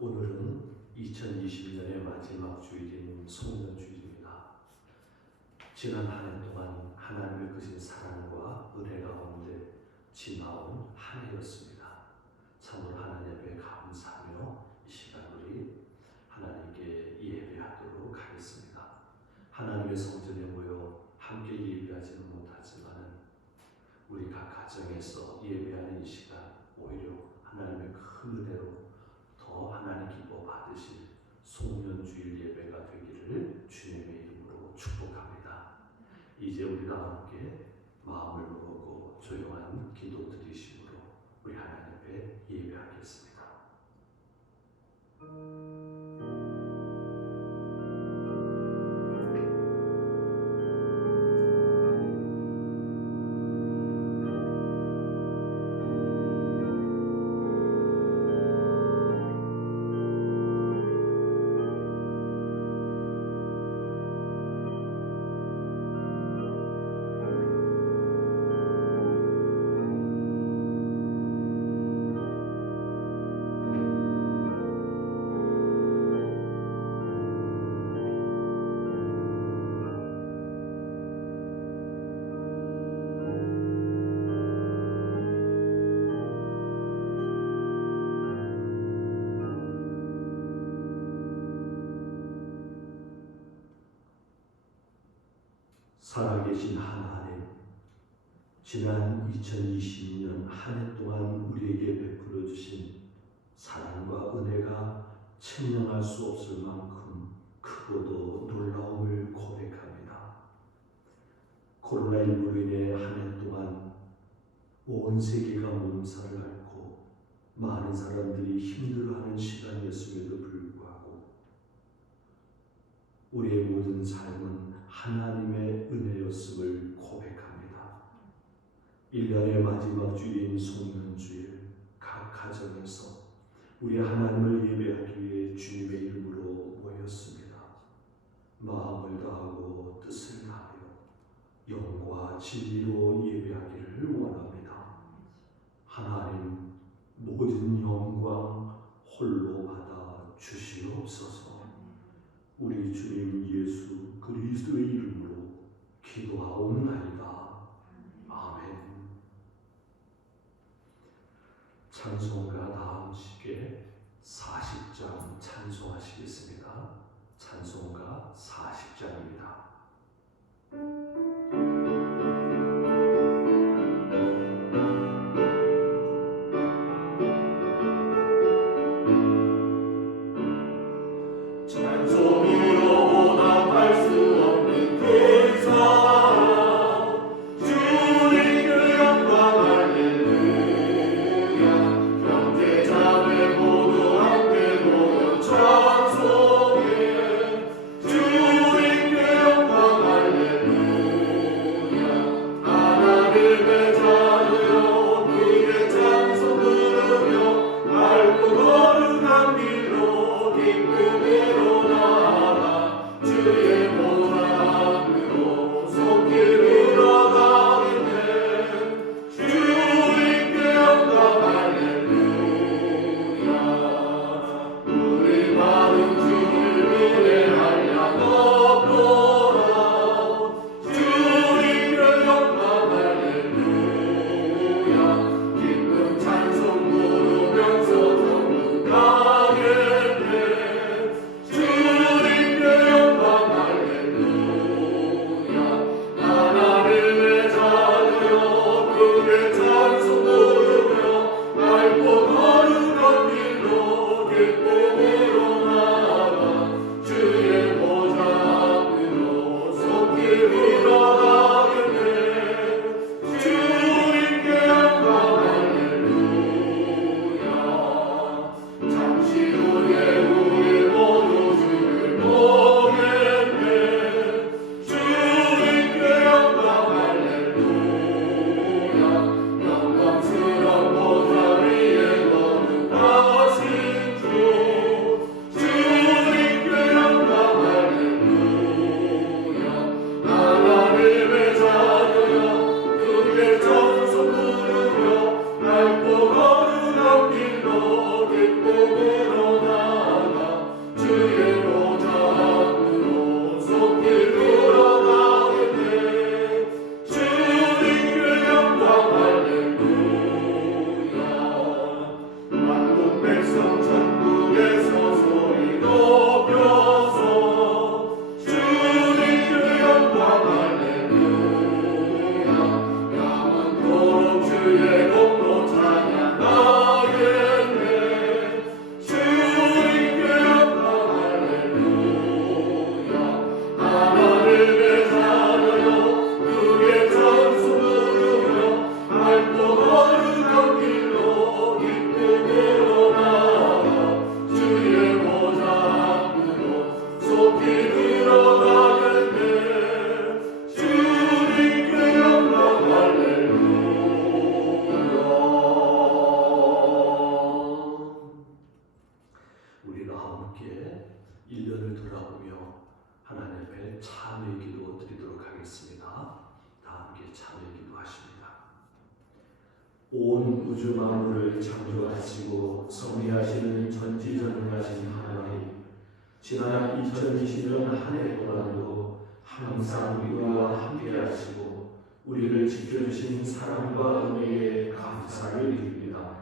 오늘은 2020년의 마지막 주일인 송년주일입니다. 지난 한 해 동안 하나님의 크신 사랑과 은혜 가운데 지나온 한 해였습니다. 참으로 하나님 앞에 감사하며 이 시간 우리 하나님께 예배하도록 하겠습니다. 하나님의 성전에 모여 함께 예배하지는 못하지만 우리 각 가정에서 예배하는 이 시간 오히려 하나님의 큰 은혜로 더 하나님 기뻐 받으실 송년주일 예배가 되기를 주님의 이름으로 축복합니다. 이제 우리가 함께 마음을 먹고 조용한 기도 드리심으로 우리 하나님 앞에 예배하겠습니다. 살아계신 하나님, 지난 2020년 한 해 동안 우리에게 베풀어 주신 사랑과 은혜가 측량할 수 없을 만큼 크고도 놀라움을 고백합니다. 코로나19로 인해 한 해 동안 온 세계가 몸살을 앓고 많은 사람들이 힘들어하는 시간이었음에도 불구하고 우리의 모든 삶은 하나님의 은혜였음을 고백합니다. 1년의 마지막 주일인 송년주일 각 가정에서 우리 하나님을 예배하기 위해 주님의 이름으로 모였습니다. 마음을 다하고 뜻을 다하여 영과 진리로 예배하기를 원합니다. 하나님, 모든 영광 홀로 받아 주시옵소서. 우리 주님 예수 그리스도의 이름으로 기도하옵나이다. 아멘. 찬송가 다음 시기에 40장 찬송하시겠습니다. 찬송가 40장입니다. 경제자들 모두 함께 모여 찬송해 돌아보며 하나님 앞에 참회 기도 드리도록 하겠습니다. 다 함께 참회 기도하십니다. 온 우주 만물을 창조하시고 섭리하시는 전지전능하신 하나님, 지난 2020년 한 해 동안도 항상 우리와 함께 하시고 우리를 지켜주신 사랑과 은혜에 감사를 드립니다.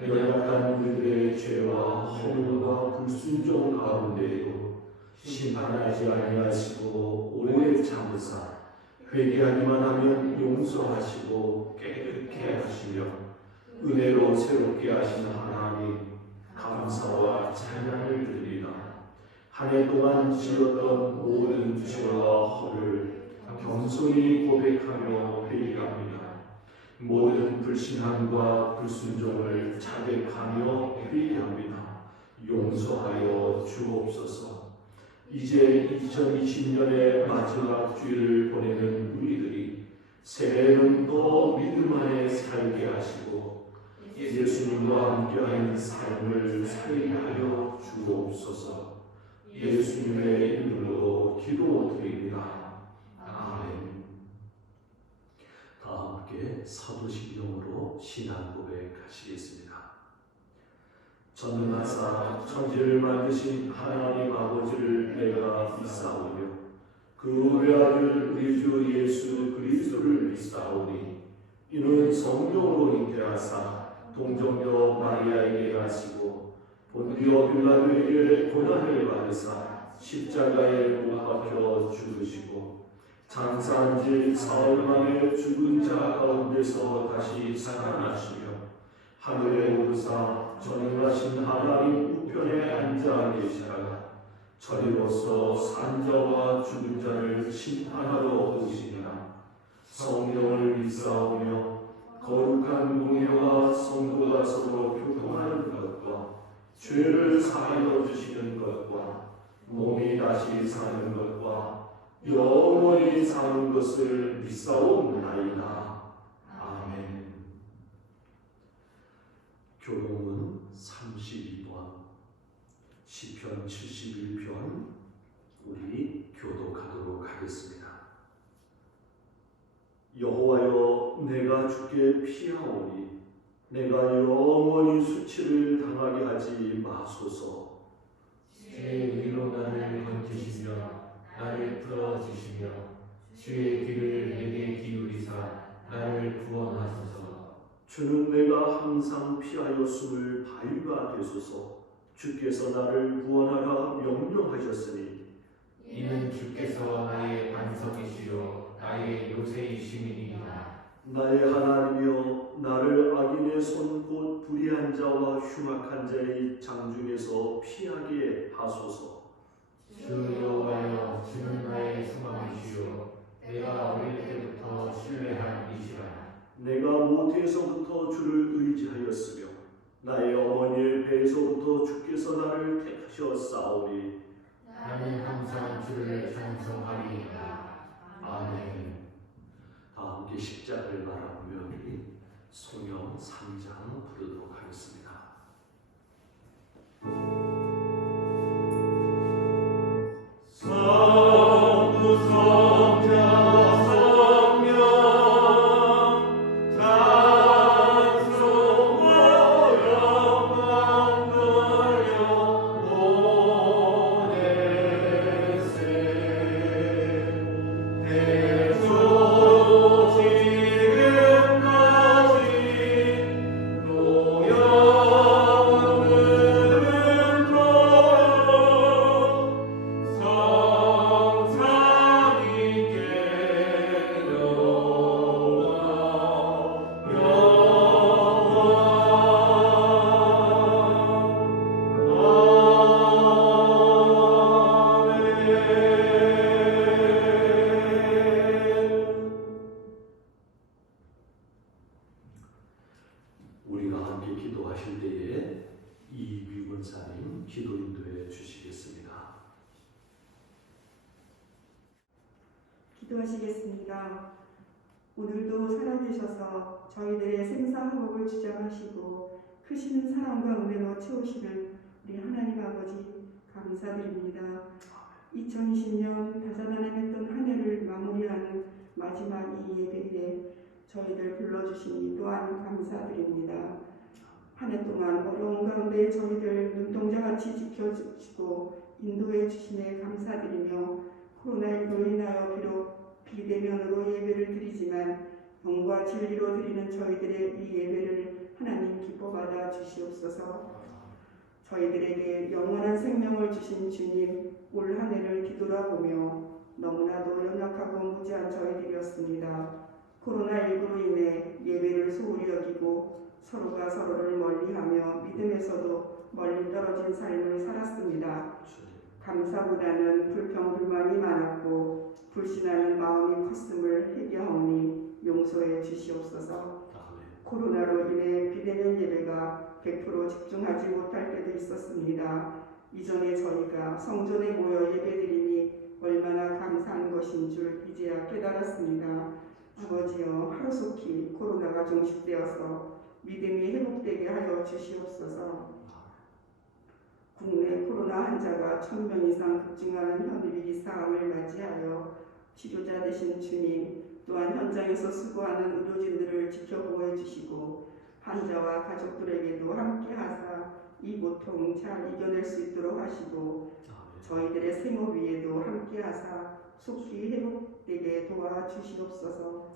연약한 우리들의 죄와 허물과 불순종 가운데에도 심판하지 아니하시고 오래 참으사 회개하기만 하면 용서하시고 깨끗게 하시며 은혜로 새롭게 하신 하나님, 감사와 찬양을 드립니다. 한 해 동안 지었던 모든 죄와 허를 겸손히 고백하며 회개합니다. 모든 불신함과 불순종을 자백하며 회개합니다. 용서하여 주옵소서. 이제 2020년의 마지막 주일을 보내는 우리들이 새해에는 더 믿음 안에 살게 하시고 예수님과 함께하는 삶을 살게 하여 주옵소서. 예수님의 이름으로 기도드립니다. 아멘. 다 함께 사도신경으로 신앙 고백하시겠습니다. 전능하사 천지를 만드신 하나님 아버지를 내가 믿사오며 그 외아들 우리 주 예수 그리스도를 믿사오니 이는 성령으로 잉태하사 동정녀 마리아에게 가시고 본디오 빌라도에게 고난을 받으사 십자가에 못 박혀 죽으시고 장사한 지 사흘 만에 죽은 자 가운데서 다시 살아나시며 하늘에 오르사 전능하신 하나님 우편에 앉아 계시다가 저리로서 산자와 죽은 자를 심판하러 오시니라. 성령을 믿사오며 거룩한 공예와 성도가 서로 교통하는 것과 죄를 사하여 주시는 것과 몸이 다시 사는 것과 영원히 사는 것을 믿사옵나이다. 아멘. 교동문 32번 시편 71편 우리 교독하도록 하겠습니다. 여호와여, 내가 주께 피하오니 내가 영원히 수치를 당하게 하지 마소서. 주의 의로 나를 건지시며 나를 풀어주시며 주의 귀를 내게 기울이사 나를 구원하소서. 주는 내가 항상 피하였음을 바위가 되소서. 주께서 나를 구원하라 명령하셨으니 이는 주께서 나의 반석이시요 나의 요새이심이니이다. 나의 하나님이여, 나를 악인의 손 곧 불의한 자와 흉악한 자의 장중에서 피하게 하소서. 주 여호와여, 주는 나의 소망이시요 내가 어릴 때부터 신뢰한 이시라. 내가 모태에서부터 주를 의지하였으며 나의 어머니의 배에서부터 주께서 나를 택하셨사오니 나는 항상 주를 찬송하리이다. 아멘. 다 함께 십자가를 바라보며 우리 성경 3장 부르도록 하겠습니다. 우리가 함께 기도하실 때에 이규 권사님 기도 인도해 주시겠습니다. 기도하시겠습니다. 오늘도 살아계셔서 저희들의 생사화복을 주장하시고 크시는 사랑과 은혜로 채우시는 우리 하나님 아버지 감사드립니다. 2020년 다사다난했던 한 해를 마무리하는 마지막 이 예배에 저희들 불러주시니 또한 감사드립니다. 한 해 동안 어려운 가운데 저희들 눈동자같이 지켜주시고 인도해 주시네 감사드리며 코로나19로 인하여 비록 비대면으로 예배를 드리지만 영과 진리로 드리는 저희들의 이 예배를 하나님 기뻐받아 주시옵소서. 저희들에게 영원한 생명을 주신 주님, 올 한 해를 뒤돌아보며 너무나도 연약하고 무지한 저희들이었습니다. 코로나19로 인해 예배를 소홀히 여기고 서로가 서로를 멀리하며 믿음에서도 멀리 떨어진 삶을 살았습니다. 감사보다는 불평불만이 많았고 불신하는 마음이 컸음을 회개하오니 용서해 주시옵소서. 코로나로 인해 비대면 예배가 100% 집중하지 못할 때도 있었습니다. 이전에 저희가 성전에 모여 예배드림이 얼마나 감사한 것인 줄 이제야 깨달았습니다. 아버지여, 하루속히 코로나가 종식되어서 믿음이 회복되게 하여 주시옵소서. 국내 코로나 환자가 1000명 이상 급증하는 현 위기 상황을 맞이하여 치료자 되신 주님, 또한 현장에서 수고하는 의료진들을 지켜보호해 주시고 환자와 가족들에게도 함께 하사 이 고통 잘 이겨낼 수 있도록 하시고 저희들의 생업 위에도 함께 하사 속히 회복되게 도와주시옵소서.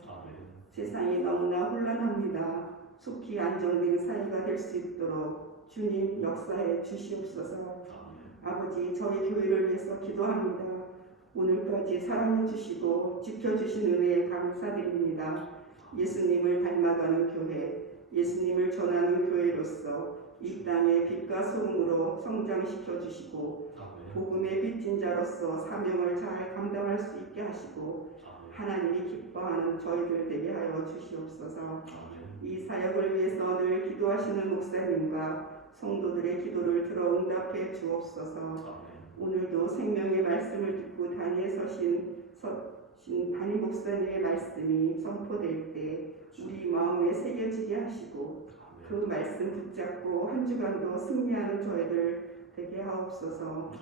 세상이 너무나 혼란합니다. 속히 안정된 사회가 될 수 있도록 주님 역사해 주시옵소서. 아버지, 저희 교회를 위해서 기도합니다. 오늘까지 사랑해 주시고 지켜주신 은혜에 감사드립니다. 예수님을 닮아가는 교회, 예수님을 전하는 교회로서 이 땅의 빛과 소금으로 성장시켜 주시고 복음의 빚진 자로서 사명을 잘 감당할 수 있게 하시고 하나님이 기뻐하는 저희들 되게 하여 주시옵소서. 이 사역을 위해서 늘 기도하시는 목사님과 성도들의 기도를 들어 응답해 주옵소서. 오늘도 생명의 말씀을 듣고 단위에 서신 담임 목사님의 말씀이 선포될 때 우리 마음에 새겨지게 하시고 그 말씀 붙잡고 한 주간도 승리하는 저희들 되게 하옵소서.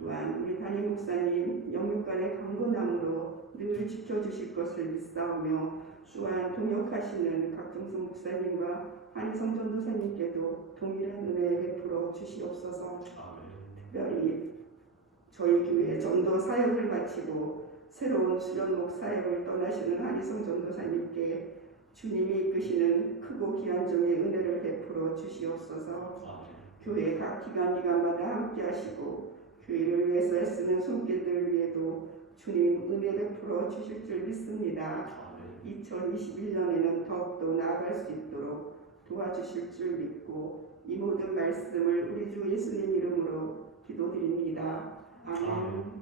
또한 우리 담임 목사님 영육간의 강건함으로 늘 지켜주실 것을 믿사오며 또한 동역하시는 각종성 목사님과 한희성 전도사님께도 동일한 은혜 베풀어 주시옵소서. 특별히 저희 교회 전도 사역을 마치고 새로운 수련목 사역을 떠나시는 한희성 전도사님께 주님이 이끄시는 크고 귀한 종의 은혜를 베풀어 주시옵소서. 교회 각 기간마다 함께 하시고 교회를 위해서 애쓰는 손길들 위에도 주님 은혜 베풀어 주실 줄 믿습니다. 2021년에는 더욱더 나아갈 수 있도록 도와주실 줄 믿고 이 모든 말씀을 우리 주 예수님 이름으로 기도드립니다. 아멘.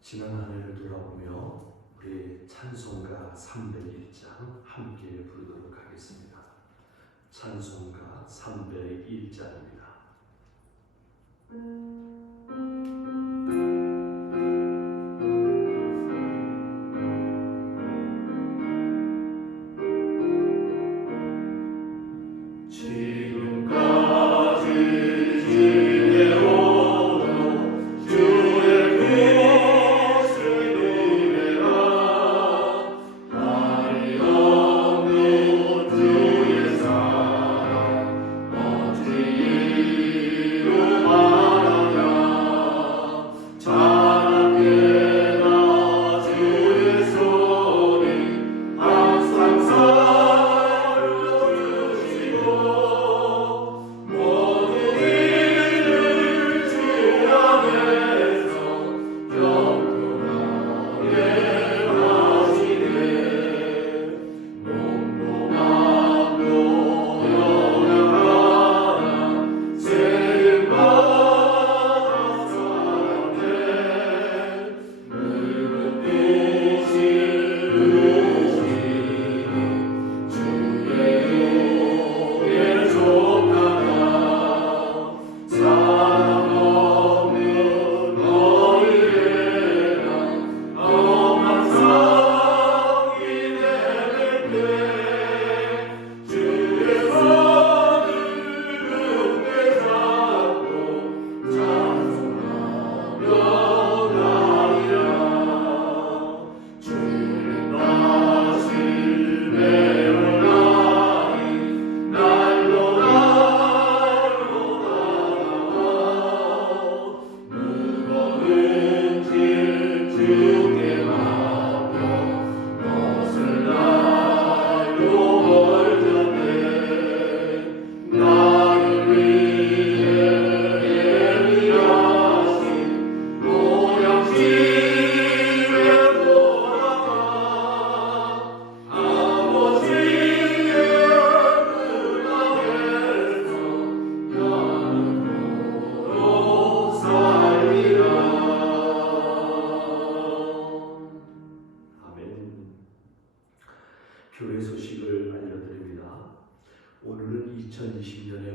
지난 한 해를 돌아보며 우리 찬송가 301장 함께 부르도록 하겠습니다. 찬송가 301장입니다. 주의 사랑 어찌 이루 말하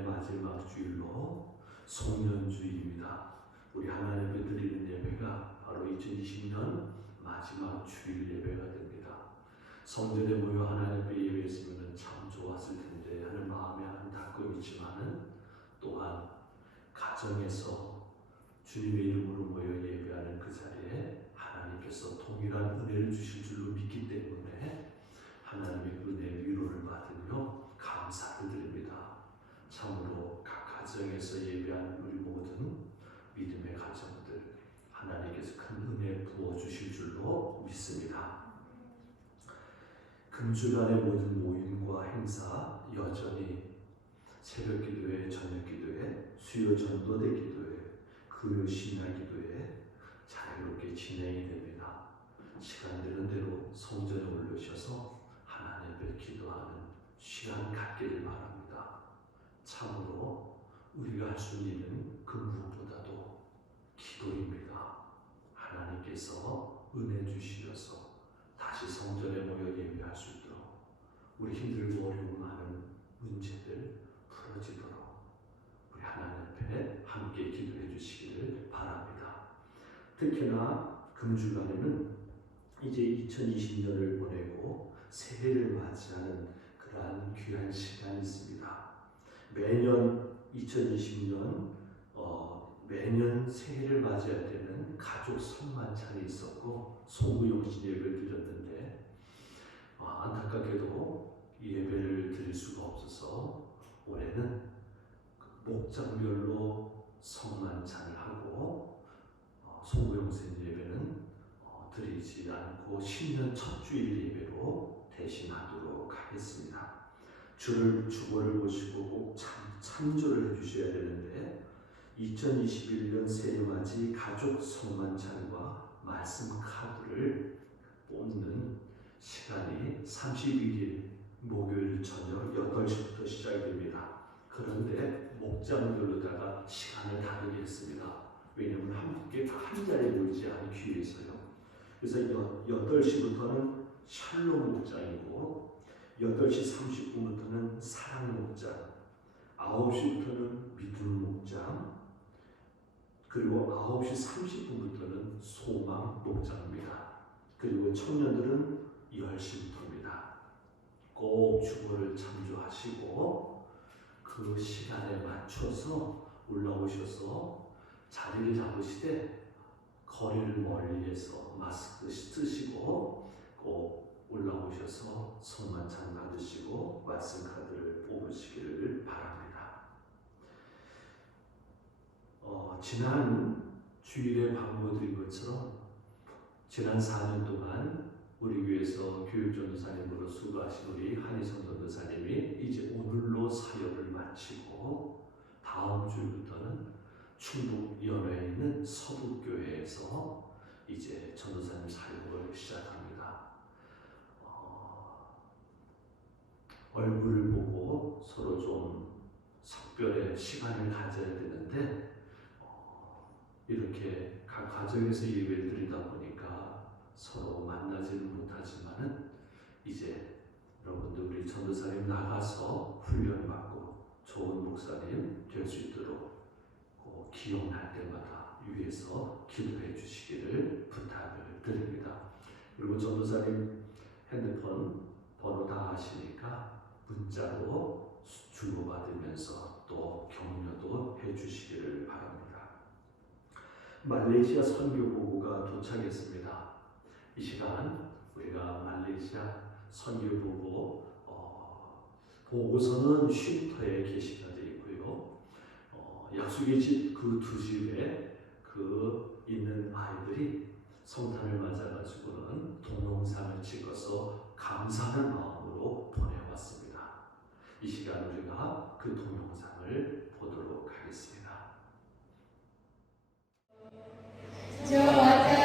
마지막 주일로 송년주일입니다. 우리 하나님 앞에 드리는 예배가 바로 2020년 마지막 주일 예배가 됩니다. 성전에 모여 하나님 앞에 예배했으면 참 좋았을 텐데 하는 마음에 안타까움이 있지만은 또한 가정에서 주님의 이름으로 모여 예배하는 그 자리에 하나님께서 동일한 은혜를 주실 줄로 믿기 때문에 하나님의 은혜 위로를 받으며 감사를 드립니다. 참으로 각 가정에서 예배하는 우리 모든 믿음의 가정들 하나님께서 큰 은혜 부어주실 줄로 믿습니다. 금주간의 모든 모임과 행사 여전히 새벽 기도회, 저녁 기도회, 수요 전도대 기도회, 금요 신약 기도회 자유롭게 진행이 됩니다. 시간 되는 대로 성전에 올르셔서 하나님 앞에 기도하는 시간 갖기를 바랍니다. 참으로 우리가 할 수 있는 그 무엇보다도 기도입니다. 하나님께서 은혜 주시어서 다시 성전에 모여 예배할 수 있도록 우리 힘들고 어려움 많은 문제들 풀어지도록 우리 하나님 앞에 함께 기도해 주시기를 바랍니다. 특히나 금주간에는 이제 2020년을 보내고 새해를 맞이하는 그러한 귀한 시간이 있습니다. 매년 2020년 매년 새해를 맞이할 때는 가족 성만찬이 있었고 소무용신 예배를 드렸는데 안타깝게도 예배를 드릴 수가 없어서 올해는 목장별로 성만찬을 하고 소무용신 예배는 드리지 않고 신년 첫 주일 예배로 대신하도록 하겠습니다. 주보를 보시고 꼭 참조를 해주셔야 되는데 2021년 새해맞이 가족 성만찬과 말씀 카드를 뽑는 시간이 31일 목요일 저녁 8시부터 시작됩니다. 그런데 목장별로다가 시간을 다르게 했습니다. 왜냐하면 함께 한 자리에 모이지 않기 위해서요. 그래서 8시부터는 샬롬 목장이고 8시 30분부터는 사랑 목장, 9시부터는 믿음 목장, 그리고 9시 30분부터는 소망 목장입니다. 그리고 청년들은 10시부터입니다. 꼭 주보를 참조하시고 그 시간에 맞춰서 올라오셔서 자리를 잡으시되 거리를 멀리해서 마스크 쓰시고 꼭 올라오셔서 성만찬 받으시고 말씀 카드를 뽑으시기를 바랍니다. 지난 주일에 광고드린 것처럼 지난 4년 동안 우리 교회에서 교육전도사님으로 수고하신 우리 한희성 전도사님이 이제 오늘로 사역을 마치고 다음 주부터는 충북 연회에 있는 서북교회에서 이제 전도사님 사역을 시작합니다. 얼굴을 보고 서로 좀 석별의 시간을 가져야 되는데 이렇게 각 가정에서 예배를 드리다 보니까 서로 만나지는 못하지만은 이제 여러분들 우리 전도사님 나가서 훈련받고 좋은 목사님 될 수 있도록 기억날 때마다 위해서 기도해 주시기를 부탁을 드립니다. 그리고 전도사님 핸드폰 번호 다 아시니까 문자로 주고받으면서 또 격려도 해 주시기를 바랍니다. 말레이시아 선교 보고가 도착했습니다. 이 시간 우리가 말레이시아 선교 보고 보고서는 쉼터에 게시가 되어 있고요. 약속의 집 그 두 집에 있는 아이들이 성탄을 맞아가지고는 동영상을 찍어서 감사하는 마음으로 보내왔습니다. 이 시간 우리가 그 동영상을 보도록 하겠습니다. 내가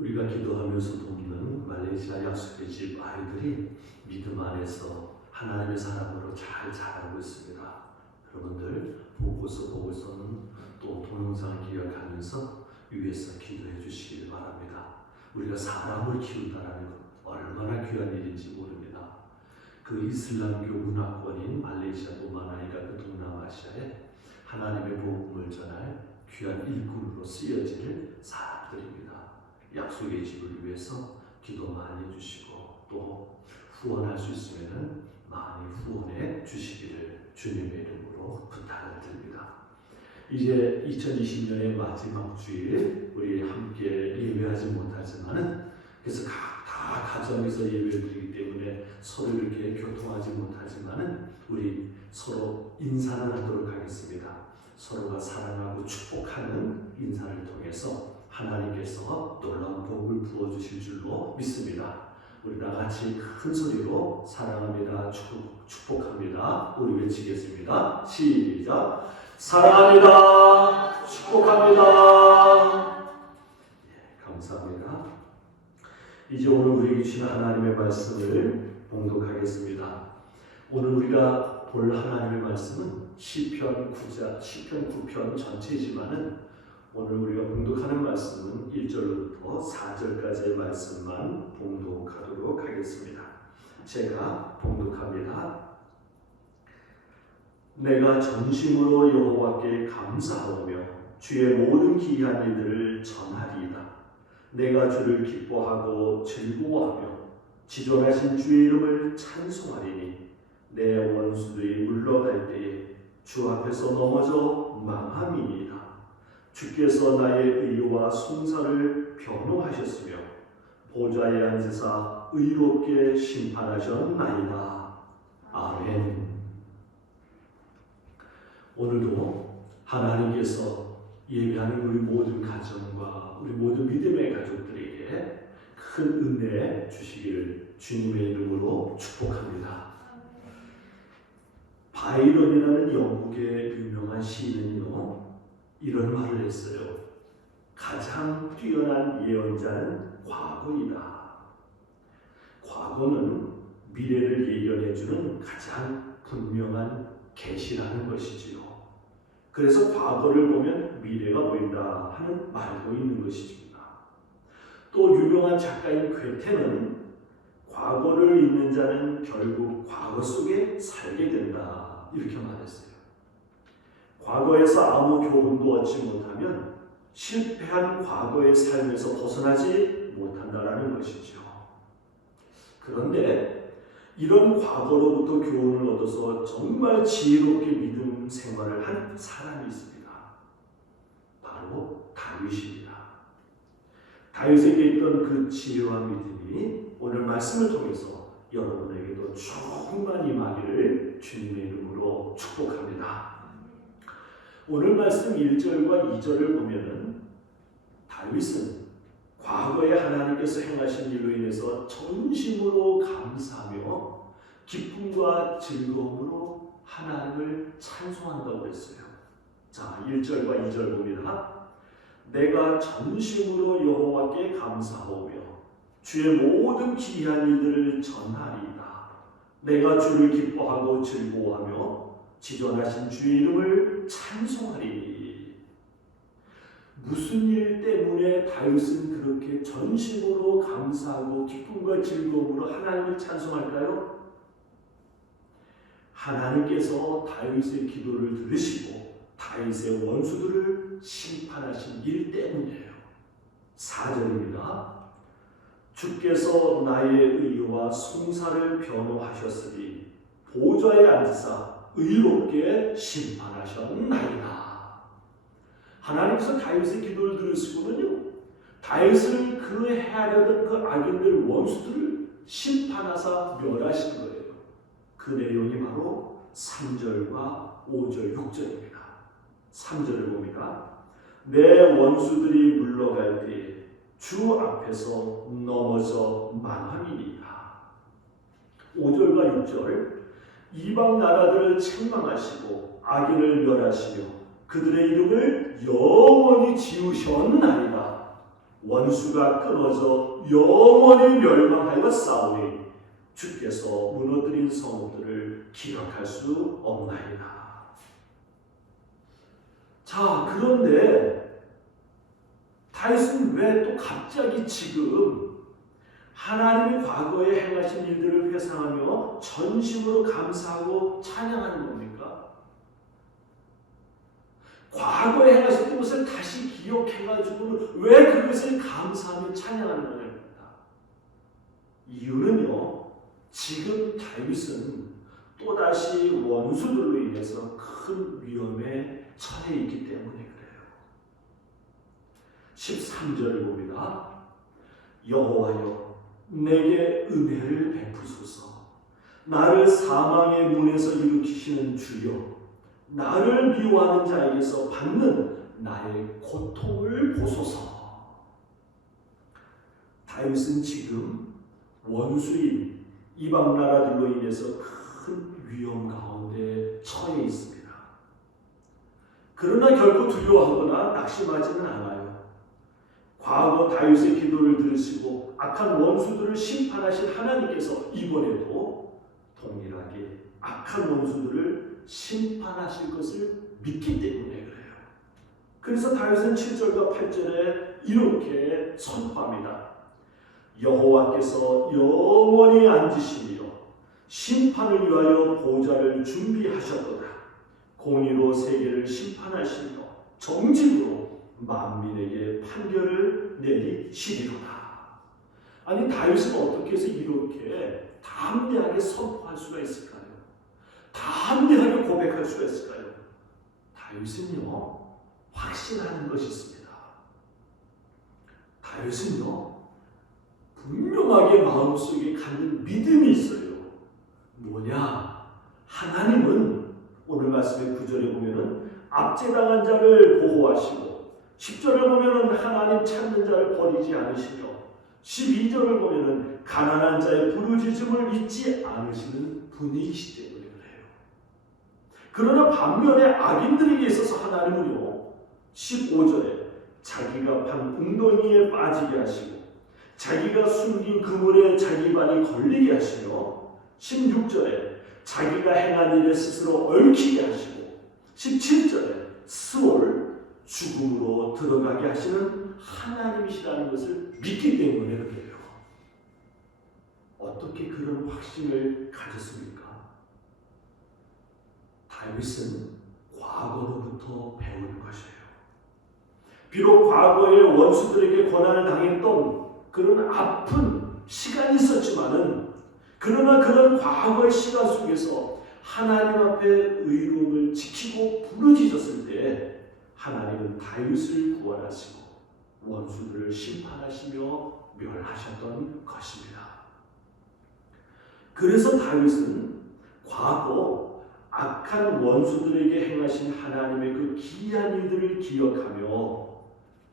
우리가 기도하면서 돕는 말레이시아 약속의 집 아이들이 믿음 안에서 하나님의 사랑으로 잘 자라고 있습니다. 여러분들 보고서는 또 동영상을 기억하면서 위에서 기도해 주시길 바랍니다. 우리가 사람을 키운다는 것 얼마나 귀한 일인지 모릅니다. 그 이슬람교 문화권인 말레이시아뿐만 아니라 그 동남아시아에 하나님의 복음을 전할 귀한 일꾼으로 쓰여질 사람들입니다. 약속의 집을 위해서 기도 많이 해주시고 또 후원할 수 있으면 많이 후원해 주시기를 주님의 이름으로 부탁을 드립니다. 이제 2020년의 마지막 주일 우리 함께 예배하지 못하지만은 그래서 다 가정에서 예배를 드리기 때문에 서로 이렇게 교통하지 못하지만은 우리 서로 인사를 하도록 하겠습니다. 서로가 사랑하고 축복하는 인사를 통해서 하나님께서 놀라운 복을 부어주실 줄로 믿습니다. 우리 다 같이 큰 소리로 사랑합니다, 축복합니다. 우리 외치겠습니다. 시작. 사랑합니다, 축복합니다. 감사합니다. 이제 오늘 우리에게 주신 하나님의 말씀을 봉독하겠습니다. 오늘 우리가 볼 하나님의 말씀은 시편 9편 전체이지만은 오늘 우리가 봉독하는 말씀은 1절부터 4절까지의 말씀만 봉독하도록 하겠습니다. 제가 봉독합니다. 내가 전심으로 여호와께 감사하오며 주의 모든 기이한 일들을 전하리이다. 내가 주를 기뻐하고 즐거워하며 지존하신 주의 이름을 찬송하리니 내 원수들이 물러갈 때에 주 앞에서 넘어져 망함이니이다. 주께서 나의 의와 송사를 변호하셨으며 보좌에 앉으사 의롭게 심판하셨나이다. 아멘. 오늘도 하나님께서 예배하는 우리 모든 가정과 우리 모든 믿음의 가족들에게 큰 은혜 주시기를 주님의 이름으로 축복합니다. 바이런이라는 영국의 유명한 시인은요, 이런 말을 했어요. 가장 뛰어난 예언자는 과거이다. 과거는 미래를 예견해주는 가장 분명한 계시라는 것이지요. 그래서 과거를 보면 미래가 보인다 하는 말도 있는 것입니다. 또 유명한 작가인 괴테는 과거를 읽는 자는 결국 과거 속에 살게 된다 이렇게 말했어요. 과거에서 아무 교훈도 얻지 못하면 실패한 과거의 삶에서 벗어나지 못한다라는 것이죠. 그런데 이런 과거로부터 교훈을 얻어서 정말 지혜롭게 믿음 생활을 한 사람이 있습니다. 바로 다윗입니다. 다윗에게 있던 그 지혜와 믿음이 오늘 말씀을 통해서 여러분에게도 충만히 임하기를 주님의 이름으로 축복합니다. 오늘 말씀 1절과 2절을 보면은 다윗은 과거에 하나님께서 행하신 일로 인해서 전심으로 감사하며 기쁨과 즐거움으로 하나님을 찬송한다고 했어요. 자, 1절과 2절 봅니다. 내가 전심으로 여호와께 감사하오며 주의 모든 기이한 일들을 전하리이다. 내가 주를 기뻐하고 즐거워하며 지존하신 주의 이름을 찬송하리니. 무슨 일 때문에 다윗은 그렇게 전심으로 감사하고 기쁨과 즐거움으로 하나님을 찬송할까요? 하나님께서 다윗의 기도를 들으시고 다윗의 원수들을 심판하신 일 때문이에요. 4절입니다. 주께서 나의 의와 송사를 변호하셨으니 보좌에 앉으사 의롭게 심판하셨나이다. 하나님께서 다윗의 기도를 들으시고는요, 다윗을 그 해하려던 그 악인들 원수들을 심판하사 멸하신 거예요. 그 내용이 바로 3절과 5절, 6절입니다. 3절을 봅니다. 내 원수들이 물러갈 때에 주 앞에서 넘어져 망함이니이다. 5절과 6절, 이방 나라들을 책망하시고 악인을 멸하시며 그들의 이름을 영원히 지우셨나이다. 원수가 끊어져 영원히 멸망하여 싸우니 주께서 무너뜨린 성읍들을 기억할 수 없나이다. 자, 그런데 다윗은 왜 또 갑자기 지금 하나님이 과거에 행하신 일들을 회상하며 전심으로 감사하고 찬양하는 겁니까? 과거에 행하신 것을 다시 기억해가지고 왜 그것을 감사하며 찬양하는 겁니까? 이유는요, 지금 다윗은 또다시 원수들로 인해서 큰 위험에 처해 있기 때문에 그래요. 13절을 봅니다. 여호와여 내게 은혜를 베푸소서. 나를 사망의 문에서 일으키시는 주여, 나를 미워하는 자에게서 받는 나의 고통을 보소서. 다윗은 지금 원수인 이방 나라들로 인해서 큰 위험 가운데 처해 있습니다. 그러나 결코 두려워하거나 낙심하지는 않아요. 과거 다윗의 기도를 들으시고 악한 원수들을 심판하신 하나님께서 이번에도 동일하게 악한 원수들을 심판하실 것을 믿기 때문에 그래요. 그래서 다윗은 7절과 8절에 이렇게 선포합니다. 여호와께서 영원히 앉으시며 심판을 위하여 보좌를 준비하셨도다. 공의로 세계를 심판하시며 정직으로 만민에게 판결을 내리시리로다. 아니, 다윗은 어떻게 해서 이렇게 담대하게 선포할 수가 있을까요? 담대하게 고백할 수가 있을까요? 다윗은요, 확신하는 것이 있습니다. 다윗은요, 분명하게 마음속에 갖는 믿음이 있어요. 뭐냐? 하나님은 오늘 말씀의 9절에 보면은 압제당한 자를 보호하시고, 10절을 보면은 하나님 찾는 자를 버리지 않으시며, 12절을 보면은 가난한 자의 부르짖음을 잊지 않으시는 분이시기 때문에 그래요. 그러나 반면에 악인들에게 있어서 하나님은요, 15절에 자기가 판 웅덩이에 빠지게 하시고 자기가 숨긴 그물에 자기 발이 걸리게 하시며, 16절에 자기가 행한 일에 스스로 얽히게 하시고, 17절에 스올 죽음으로 들어가게 하시는 하나님이시라는 것을 믿기 때문에 그래요. 어떻게 그런 확신을 가졌습니까? 다윗은 과거로부터 배우는 것이에요. 비록 과거에 원수들에게 고난을 당했던 그런 아픈 시간이 있었지만은, 그러나 그런 과거의 시간 속에서 하나님 앞에 의로움을 지키고 부르짖었을 때 하나님은 다윗을 구원하시고 원수들을 심판하시며 멸하셨던 것입니다. 그래서 다윗은 과거 악한 원수들에게 행하신 하나님의 그 기이한 일들을 기억하며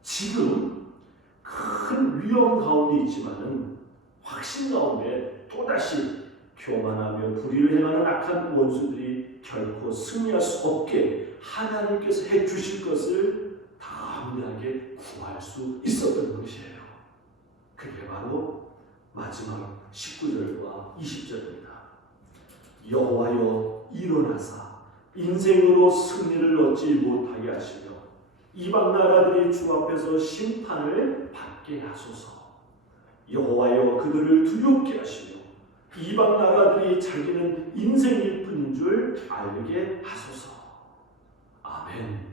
지금 큰 위험 가운데 있지만은 확신 가운데 또다시 교만하며 불의를 행하는 악한 원수들이 결코 승리할 수 없게 하나님께서 해주실 것을 담대하게 구할 수 있었던 것이에요. 그게 바로 마지막 19절과 20절입니다. 여호와여 일어나사 인생으로 승리를 얻지 못하게 하시며 이방 나라들이 주 앞에서 심판을 받게 하소서. 여호와여 그들을 두렵게 하시며 이방 나라들이 자기는 인생일 뿐인 줄 알게 하소서. 아멘.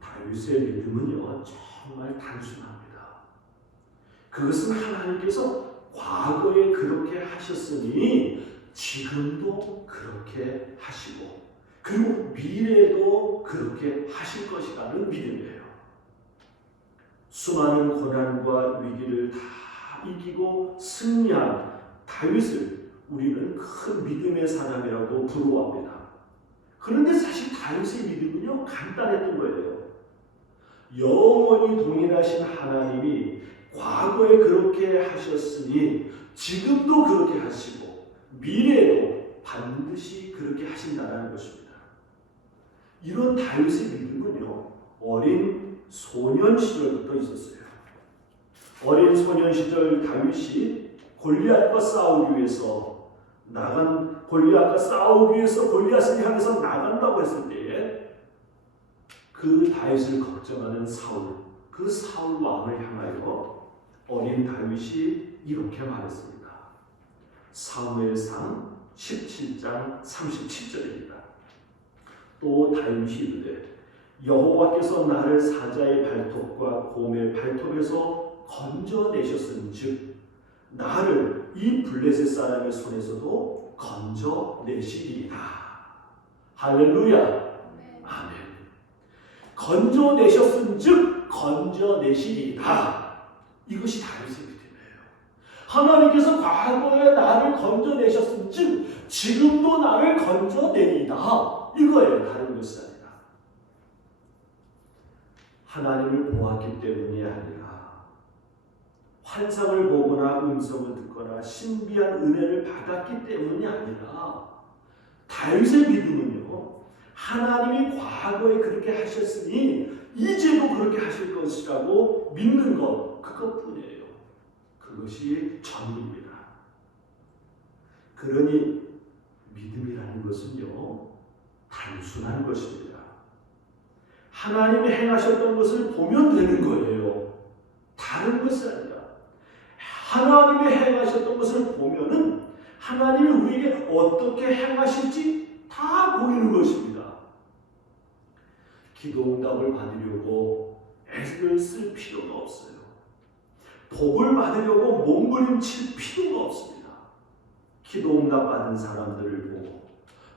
다윗의 믿음은요 정말 단순합니다. 그것은 하나님께서 과거에 그렇게 하셨으니 지금도 그렇게 하시고 그리고 미래에도 그렇게 하실 것이라는 믿음이에요. 수많은 고난과 위기를 다 이기고 승리한 다윗을 우리는 큰 믿음의 사람이라고 부러워합니다. 그런데 사실 다윗의 믿음은요 간단했던 거예요. 영원히 동일하신 하나님이 과거에 그렇게 하셨으니 지금도 그렇게 하시고 미래에도 반드시 그렇게 하신다는 것입니다. 이런 다윗의 믿음은요 어린 소년 시절부터 있었어요. 어린 소년 시절 다윗이 골리앗과 싸우기 위해서 골리앗을 향해서 나간다고 했을 때에 그 다윗을 걱정하는 그 사울 왕을 향하여 어린 다윗이 이렇게 말했습니다. 사무엘상 17장 37절입니다. 또 다윗이 이르되 여호와께서 나를 사자의 발톱과 곰의 발톱에서 건져내셨은즉 나를 이 블레셋 사람의 손에서도 건져내시리이다. 할렐루야. 아멘. 건져내셨은즉 건져내시리이다. 이것이 다윗의 믿음이에요. 하나님께서 과거에 나를 건져내셨은즉 지금도 나를 건져내리이다. 이거예요. 다른 것이 아니라. 하나님을 보았기 때문이 아니라 환상을 보거나 음성을 듣거나 신비한 은혜를 받았기 때문이 아니라 다윗의 믿음은요 하나님이 과거에 그렇게 하셨으니 이제도 그렇게 하실 것이라고 믿는 것 그것뿐이에요. 그것이 전부입니다. 그러니 믿음이라는 것은요 단순한 것입니다. 하나님이 행하셨던 것을 보면 되는 거예요. 다른 것이 아니라 하나님이 행하셨던 것을 보면은 하나님이 우리에게 어떻게 행하실지 다 보이는 것입니다. 기도응답을 받으려고 애를 쓸 필요가 없어요. 복을 받으려고 몸부림칠 필요가 없습니다. 기도응답 받은 사람들을 보고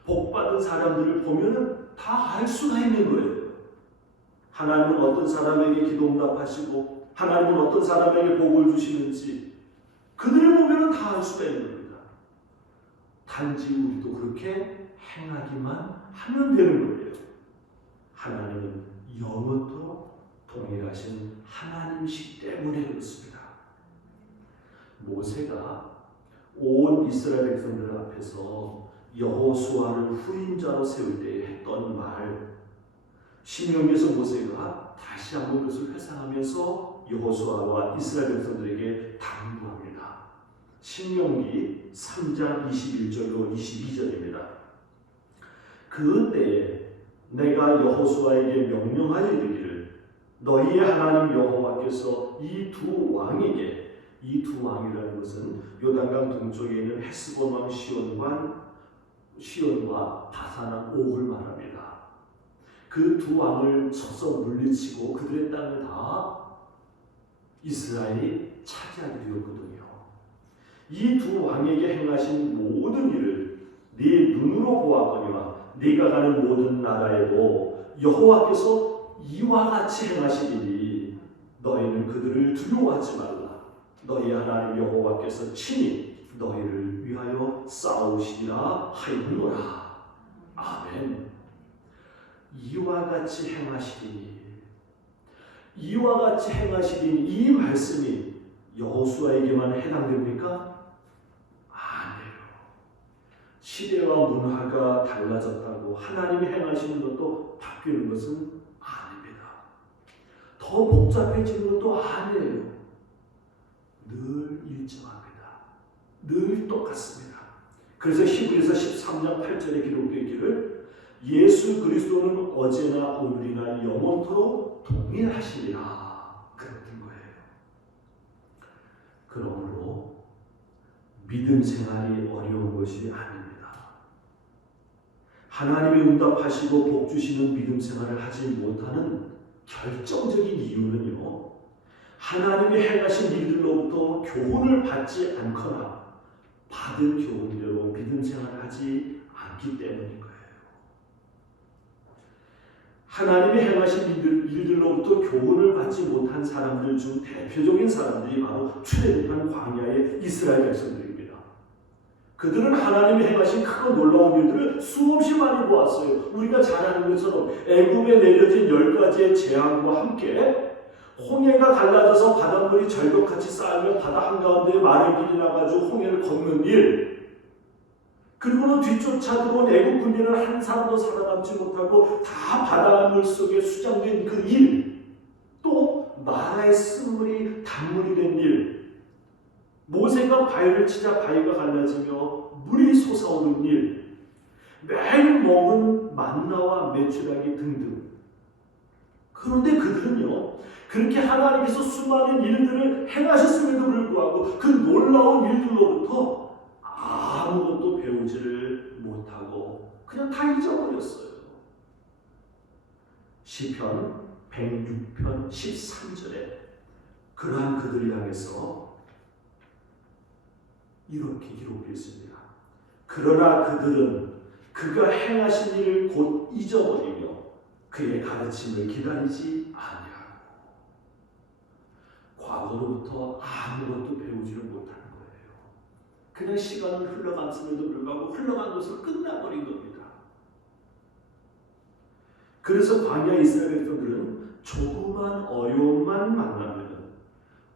복 받은 사람들을 보면은 다 알 수가 있는 거예요. 하나님은 어떤 사람에게 기도응답하시고 하나님은 어떤 사람에게 복을 주시는지 그들을 보면 다 알 수가 있는 겁니다. 단지 우리도 그렇게 행하기만 하면 되는 거예요. 하나님은 영원토록 동일하신 하나님이시기 때문에 그렇습니다. 모세가 온 이스라엘 백성들 앞에서 여호수아를 후임자로 세울 때 했던 말, 신명기에서 모세가 다시 한번 그것을 회상하면서 여호수아와 이스라엘 백성들에게 당부합니다. 신명기 3장 21절로 22절입니다. 그 때에 내가 여호수아에게 명령하여 이르기를 너희의 하나님 여호와께서 이 두 왕에게, 이 두 왕이라는 것은 요단강 동쪽에 있는 헤스본 왕 시온과 바산 왕 옥을 말합니다. 그 두 왕을 쳐서 물리치고 그들의 땅을 다 이스라엘이 차지하게 되었거든요. 이 두 왕에게 행하신 모든 일을 네 눈으로 보았거니와 네가 가는 모든 나라에도 여호와께서 이와 같이 행하시리니 너희는 그들을 두려워하지 말라. 너희 하나님 여호와께서 친히 너희를 위하여 싸우시리라 하였노라. 아멘. 이와 같이 행하시리니, 이와 같이 행하시리니, 이 말씀이 여호수아에게만 해당됩니까? 아니에요. 시대와 문화가 달라졌다고 하나님이 행하시는 것도 바뀌는 것은 아닙니다. 더 복잡해지는 것도 아니에요. 늘 일정합니다. 늘 똑같습니다. 그래서 히브리서 13장 8절에 기록되어 있기를 예수 그리스도는 어제나 오늘이나 영원토록 동일하시리라 그랬던 거예요. 그러므로 믿음 생활이 어려운 것이 아닙니다. 하나님이 응답하시고 복 주시는 믿음 생활을 하지 못하는 결정적인 이유는요, 하나님이 행하신 일들로부터 교훈을 받지 않거나 받은 교훈대로 믿음 생활을 하지 않기 때문인 거예요. 하나님이 행하신 일들로부터 교훈을 받지 못한 사람들 중 대표적인 사람들이 바로 출애굽한 광야의 이스라엘 백성들입니다. 그들은 하나님이 행하신 크고 놀라운 일들을 수없이 많이 보았어요. 우리가 잘 아는 것처럼 애굽에 내려진 10가지의 재앙과 함께 홍해가 갈라져서 바닷물이 절벽같이 쌓이며 바다 한가운데 마른 길이 나가지고 홍해를 걷는 일, 그리고는 뒤쫓아 들어온 애국 군대는 한 사람도 살아남지 못하고 다 바닷물 속에 수장된 그 일, 또 마라의 쓴물이 단물이 된 일, 모세가 바위를 치자 바위가 갈라지며 물이 솟아오른 일, 매일 먹은 만나와 메추라기 등등. 그런데 그들은요, 그렇게 하나님께서 수많은 일들을 행하셨음에도 불구하고 그 놀라운 일들로부터 아무것도 배우지를 못하고 그냥 다 잊어버렸어요. 시편 106편 13절에 그러한 그들을 향해서 이렇게 기록되어 있습니다. 그러나 그들은 그가 행하신 일을 곧 잊어버리며 그의 가르침을 기다리지 아니하고 과거로부터 아무것도 배우지를 못하는 거예요. 그냥 시간은 흘러갔음에도 불구하고 흘러간 것으로 끝나버린 겁니다. 그래서 광야 이스라엘 백성들은 조그만 어려움만 만나면,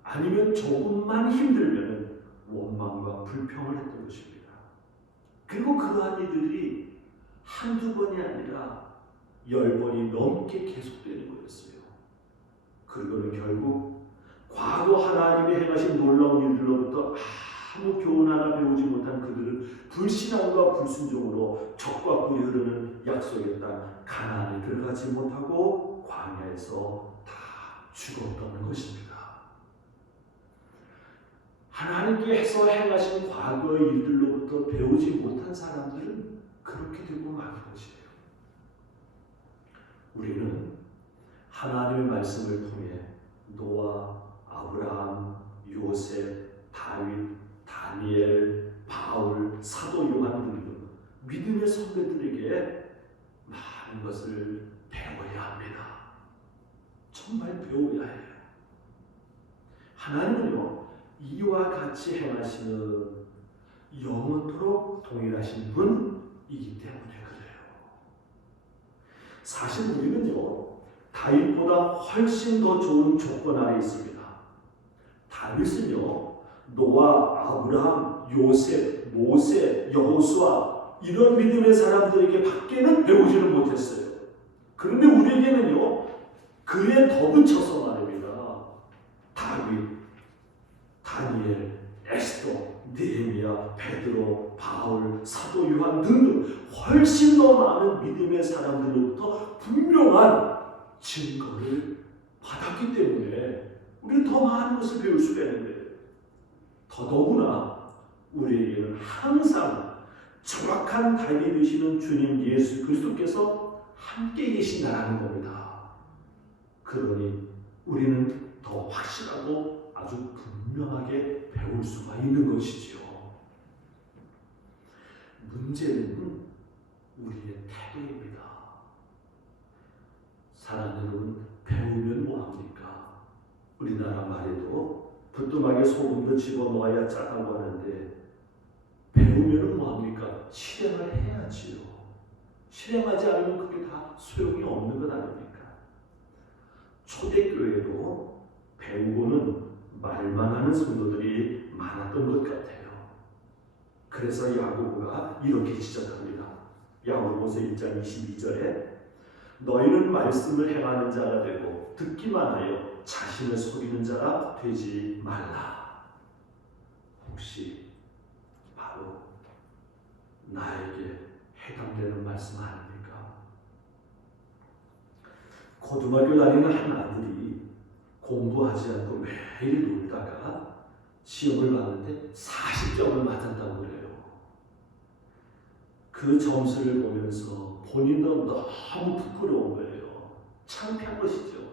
아니면 조금만 힘들면 원망과 불평을 했던 것입니다. 그리고 그러한 일들이 한두 번이 아니라 10번이 넘게 계속되는 거였어요. 그리고는 결국 과거 하나님이 행하신 놀라운 일들로부터 아무 교훈 하나 배우지 못한 그들은 불신앙과 불순종으로 적과 꿀이 흐르는 약속의 땅 가나안에 들어가지 못하고 광야에서 다 죽었던 것입니다. 하나님께서 행하신 과거의 일들로부터 배우지 못한 사람들은 그렇게 되고 마는 것이에요. 우리는 하나님의 말씀을 통해 노아, 아브라함, 요셉, 다윗, 다니엘, 바울, 사도 요한 등등 믿음의 선배들에게 많은 것을 배워야 합니다. 정말 배워야 해요. 하나님은요, 이와 같이 행하시는 영원토록 동일하신 분이기 때문에 그래요. 사실 우리는요, 다윗보다 훨씬 더 좋은 조건 아래 있습니다. 다윗은요, 노아, 아브라함, 요셉, 모세, 여호수아 이런 믿음의 사람들에게 밖에는 배우지를 못했어요. 그런데 우리에게는요, 그에 덧붙여서 말입니다. 다윗, 다니엘, 에스더, 느헤미야, 베드로, 바울, 사도 요한 등등 훨씬 더 많은 믿음의 사람들로부터 분명한 증거를 받았기 때문에 우리는 더 많은 것을 배울 수가 있는데, 더더구나 우리에게는 항상 정확한 가이드 되시는 주님 예수 그리스도께서 함께 계신다는 겁니다. 그러니 우리는 더 확실하고 아주 분명하게 배울 수가 있는 것이지요. 문제는 우리의 태도입니다. 사랑하는 여러분, 배우면 뭐합니까? 우리나라 말에도 부뚜막에 소금도 집어넣어야 짜다고 하는데 배우면은 뭐합니까? 실행을 해야지요. 실행하지 않으면 그게 다 소용이 없는 것 아닙니까? 초대교회도 배우고는 말만 하는 성도들이 많았던 것 같아요. 그래서 야고보가 이렇게 지적합니다. 야고보서 1장 22절에 너희는 말씀을 행하는 자가 되고 듣기만 하여 자신을 속이는 자가 되지 말라. 혹시 바로 나에게 해당되는 말씀 아닙니까? 고등학교 다니는 한 아들이 공부하지 않고 매일 놀다가 시험을 봤는데 40점을 맞았다고 그래요. 그 점수를 보면서 본인도 너무 부끄러운 거예요. 창피한 것이죠.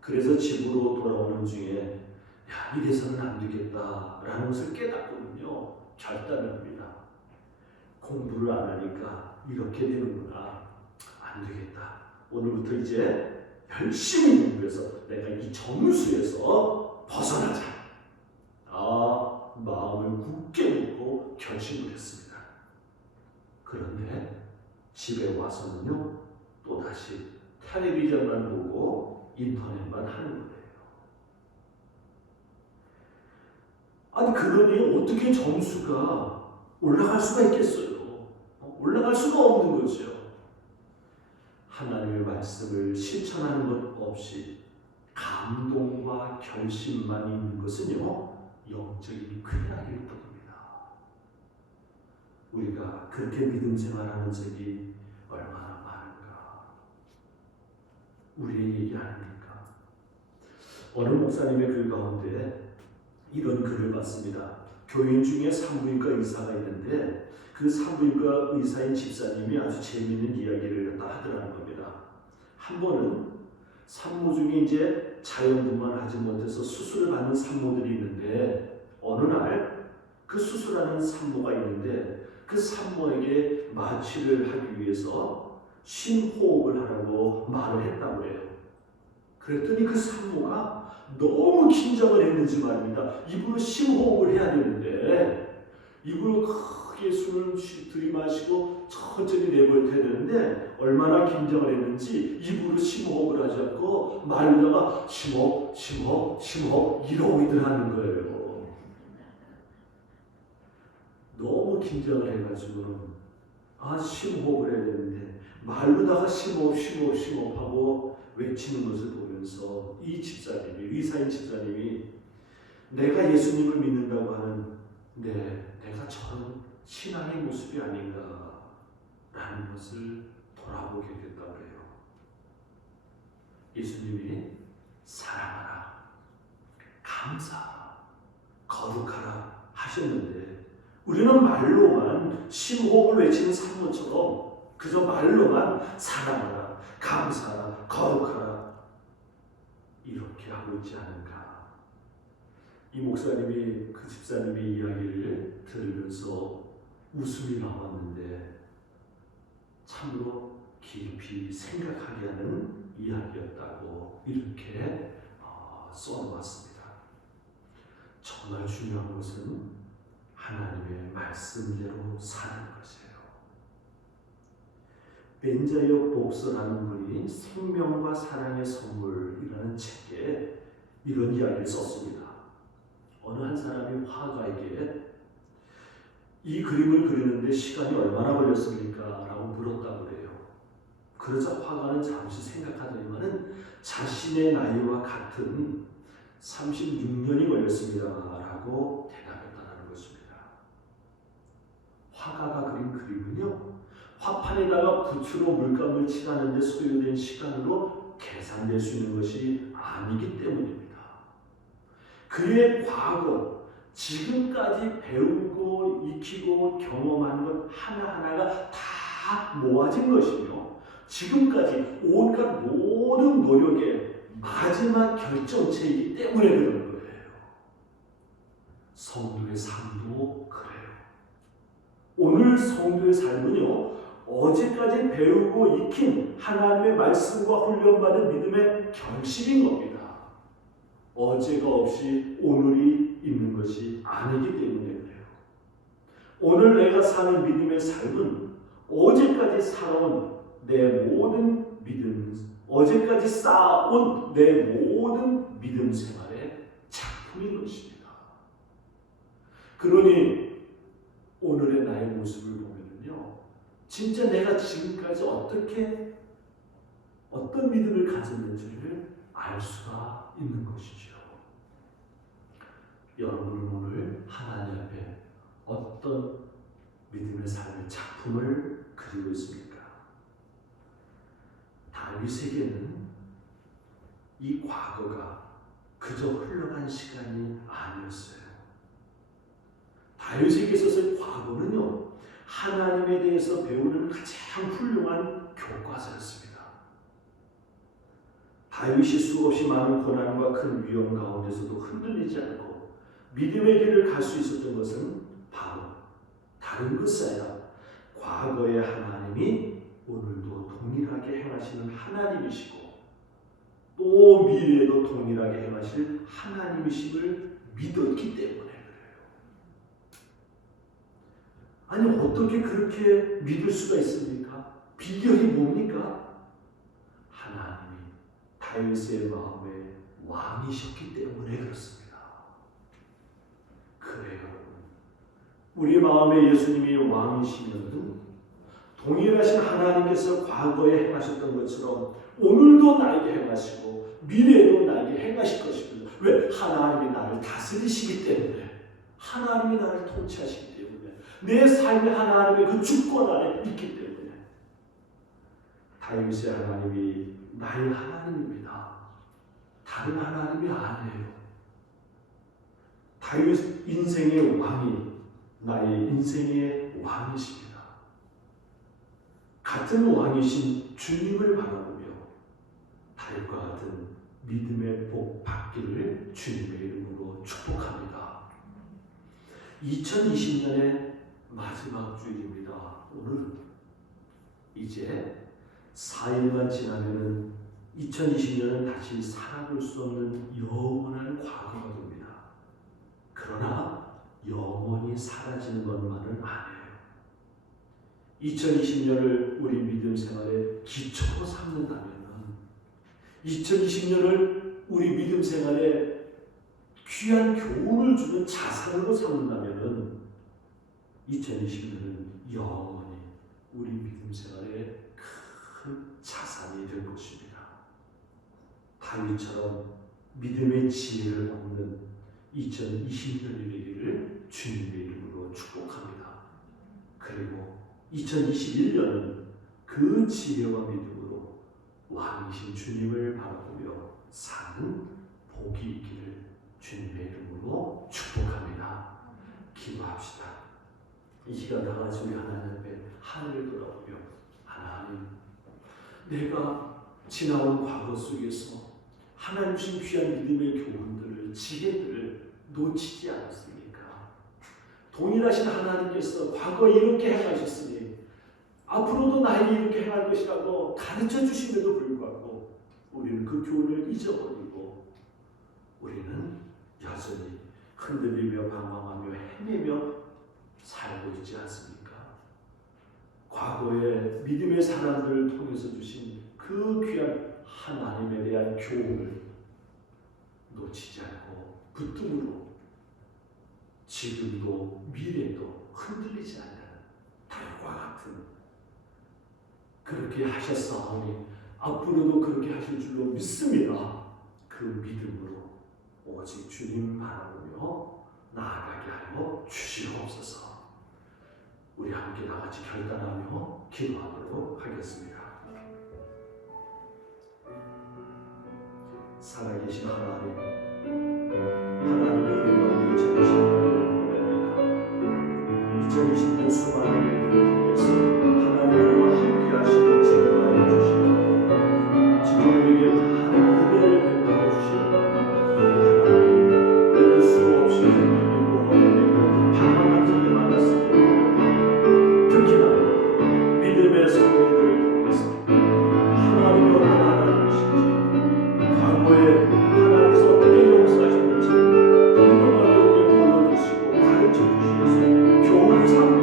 그래서 집으로 돌아오는 중에 야, 이래서는 안 되겠다라는 것을 깨닫거든요. 결단을 합니다. 공부를 안 하니까 이렇게 되는구나. 안 되겠다. 오늘부터 이제 열심히 공부해서 내가 이 점수에서 벗어나자. 마음을 굳게 먹고 결심을 했습니다. 그런데 집에 와서는요, 또다시 텔레비전만 보고 인터넷만 하는 거예요. 아니 그러니 어떻게 점수가 올라갈 수가 있겠어요? 올라갈 수가 없는 거죠. 하나님의 말씀을 실천하는 것 없이 감동과 결심만 있는 것은요, 영적인 쾌락일 뿐입니다. 우리가 그렇게 믿음 생활하는 적이 얼마나 많은가. 우리의 얘기 아닙니까? 어느 목사님의 글 가운데 이런 글을 봤습니다. 교인 중에 산부인과 의사가 있는데 그 산부인과 의사인 집사님이 아주 재미있는 이야기를 갖다 하더라는 겁니다. 한 번은 산모 중에 이제 자연분만 하지 못해서 수술을 받는 산모들이 있는데 어느 날 그 수술하는 산모가 있는데 그 산모에게 마취를 하기 위해서 심호흡을 하라고 말을 했다고 해요. 그랬더니 그 산모가 너무 긴장을 했는지 말입니다. 입으로 심호흡을 해야 되는데 입으로 크게 숨을 들이마시고 천천히 내뱉어야 되는데 얼마나 긴장을 했는지 입으로 심호흡을 하지 않고 말로다가 심호흡, 심호흡, 심호흡 이러고 있더라는 거예요. 너무 긴장을 해가지고 심호흡을 해야 되는데 말로다가 심호흡, 심호흡, 심호흡하고 외치는 것을 보면서 이 집사님이, 의사인 집사님이 내가 예수님을 믿는다고 하는 내가 저런 신앙의 모습이 아닌가라는 것을 돌아보게 됐다고 해요. 예수님이 사랑하라, 감사하라, 거룩하라 하셨는데 우리는 말로만 심호흡을 외치는 산모처럼 그저 말로만 사랑하라, 감사하라, 거룩하라 이렇게 하고 있지 않은가. 이 목사님이 그 집사님의 이야기를 들으면서 웃음이 나왔는데 참으로 깊이 생각하게 하는 이야기였다고 이렇게 써놓았습니다. 정말 중요한 것은 하나님의 말씀대로 사는 것이에요. 벤자이어 복서라는 분이 생명과 사랑의 선물이라는 책에 이런 이야기를 썼습니다. 어느 한 사람이 화가에게 이 그림을 그리는데 시간이 얼마나 걸렸습니까? 라고 물었다고 그래요. 그러자 화가는 잠시 생각하더니만은 자신의 나이와 같은 36년이 걸렸습니다. 라고 대답했다는 것입니다. 화가가 그린 그림은요, 화판에다가 붓으로 물감을 칠하는 데 소요된 시간으로 계산될 수 있는 것이 아니기 때문입니다. 그의 과거, 지금까지 배우고 익히고 경험한 것 하나하나가 다 모아진 것이며 지금까지 온갖 모든 노력의 마지막 결정체이기 때문에 그런 거예요. 성도의 삶도 그래요. 오늘 성도의 삶은요, 어제까지 배우고 익힌 하나님의 말씀과 훈련받은 믿음의 결실인 겁니다. 어제가 없이 오늘이 있는 것이 아니기 때문에 그래요. 오늘 내가 사는 믿음의 삶은 어제까지 살아온 내 모든 믿음, 어제까지 쌓아온 내 모든 믿음 생활의 작품인 것입니다. 그러니 오늘의 나의 모습을 보면요, 진짜 내가 지금까지 어떤 믿음을 가졌는지를 알 수가 있는 것이죠. 여러분은 오늘 하나님 앞에 어떤 믿음의 삶의 작품을 그리고 있습니까? 다윗에게는 이 과거가 그저 흘러간 시간이 아니었어요. 다윗에게 있어서의 과거는요, 하나님에 대해서 배우는 가장 훌륭한 교과서였습니다. 다윗이 수없이 많은 고난과 큰 위험 가운데서도 흔들리지 않고 믿음의 길을 갈 수 있었던 것은 바로 다른 것이 아니라 과거의 하나님이 오늘도 동일하게 행하시는 하나님이시고 또 미래에도 동일하게 행하실 하나님이심을 믿었기 때문에 그래요. 아니 어떻게 그렇게 믿을 수가 있습니까? 비결이 뭡니까? 하나님이 다윗의 마음에 왕이셨기 때문에 그렇습니다. 그래요. 우리 마음에 예수님이 왕이시면 동일하신 하나님께서 과거에 행하셨던 것처럼 오늘도 나에게 행하시고 미래에도 나에게 행하실 것입니다. 왜? 하나님이 나를 다스리시기 때문에, 하나님이 나를 통치하시기 때문에, 내 삶이 하나님의 그 주권 안에 있기 때문에. 다윗의 하나님이 나의 하나님입니다. 다른 하나님이 아니에요. 다윗 인생의 왕이 나의 인생의 왕이십니다. 같은 왕이신 주님을 바라보며 다윗과 같은 믿음의 복 받기를 주님의 이름으로 축복합니다. 2020년의 마지막 주일입니다. 오늘 이제 4일만 지나면은 2020년은 다시 살아볼 수 없는 영원한 과거가 됩니다. 그러나 영원히 사라지는 것만은 아니에요. 2020년을 우리 믿음 생활의 기초로 삼는다면, 2020년을 우리 믿음 생활에 귀한 교훈을 주는 자산으로 삼는다면 2020년은 영원히 우리 믿음 생활의 큰 자산이 될 것입니다. 다윗처럼 믿음의 지혜를 얻는 2020년이 되기를 주님의 이름으로 축복합니다. 그리고 2021년은 그 지혜와 믿음으로 왕이신 주님을 바라보며 사는 복이 있기를 주님의 이름으로 축복합니다. 기도합시다. 이 시간 다 같이 우리 하나님 앞에 하늘을 돌아보며, 하나님, 내가 지나온 과거 속에서 하나님 주신 귀한 믿음의 교훈들을, 지혜들을 놓치지 않았습니까? 동일하신 하나님께서 과거에 이렇게 행하셨으니 앞으로도 나에게 이렇게 행할 것이라고 가르쳐 주심에도 불구하고 우리는 그 교훈을 잊어버리고 우리는 여전히 흔들리며 방황하며 헤매며 살고 있지 않습니까? 과거의 믿음의 사람들을 통해서 주신 그 귀한 하나님에 대한 교훈을 놓치지 않고 붙듦으로 지금도 미래도 흔들리지 않는 다윗과 같은, 그렇게 하셨사오니 앞으로도 그렇게 하실 줄로 믿습니다. 그 믿음으로 오직 주님 바라보며 나아가게 하여 주시옵소서. 우리 함께 다같이 결단하며 기도하도록 하겠습니다. 살아계신 하나님, 하나님의 일만 찾으시는 2020년 수많은 일들을 통해서 하나님과 함께 하시는 주님을 주시고 지금에게 많은 은혜를 베풀어 주시고 하나님, 믿을 수 없이 흔들리고 어려리고 방황한 적이 많았습니다. 특히나 믿음의 성도들을 통해서 하나님이 어떤 하나님이신지, 과거에 하나님께서 어떻게 용서하셨는지 동등하게 우리에게 보여주시고 가르쳐 주시면서 교훈을 삼고